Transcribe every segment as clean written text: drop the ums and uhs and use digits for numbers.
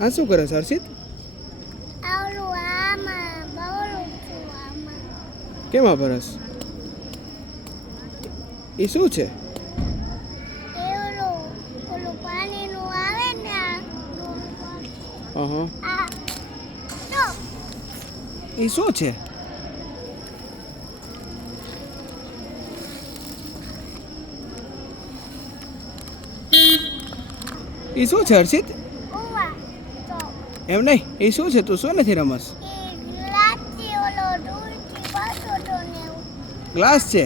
આ શું કરે છે હર્ષિત? કેમ આ ભરસ? એ શું છે? એ શું છે? એ શું છે હર્ષિત? એમ નહીં, એ શું છે? તું શું નથી રમસ? ગ્લાસ છે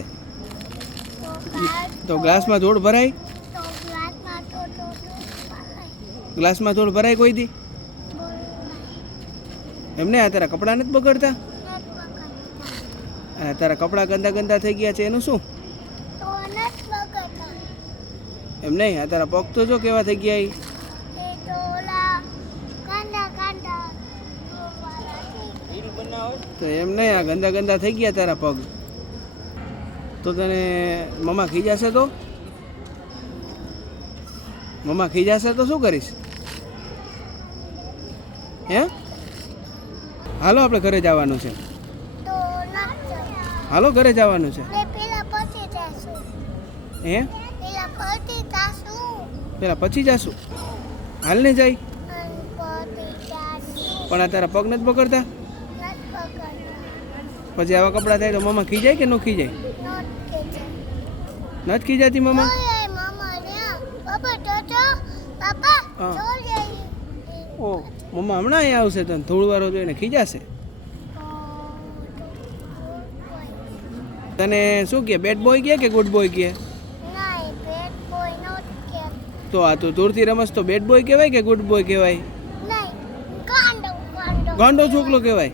તો ગ્લાસમાં ધૂળ ભરાય? ગ્લાસમાં ધૂળ ભરાય કોઈ દી? એમને આ તારા કપડાં નથી બગડતા? આ તારા કપડાં ગંદા ગંદા થઈ ગયા છે એનું શું? એમ નહીં, આ તારા પગ તો જો કેવા થઈ ગયા એ. તો એમ નહીં, આ ગંદા ગંદા થઈ ગયા તારા પગ. તો તને મમ્મા ખીજાશે તો? મમ્મા ખીજાશે તો શું કરીશ? હે? હાલો આપણે ઘરે જવાનું છે. હાલો ઘરે જવાનું છે. હે? પેલા પછી જાશું. હાલ ને જાય. પણ આ તારા પગ નથી બગડતા? પછી આવા કપડાં થાય તો મમ્મા ખીજાય કે ન ખીજાય? નથી ખીજાતી મમ્મા? ઓ મમ્મા હમણાં અહીંયા આવશે તો થોડું વાર જોઈને ખીજાશે. તને શું કહે? બેડ બોય કહે કે ગુડ બોય કહે? તો આ તું દૂરથી રમસ તો બેડ બોય કહેવાય કે ગુડ બોય કહેવાય? ગાંડો છોકરો કહેવાય.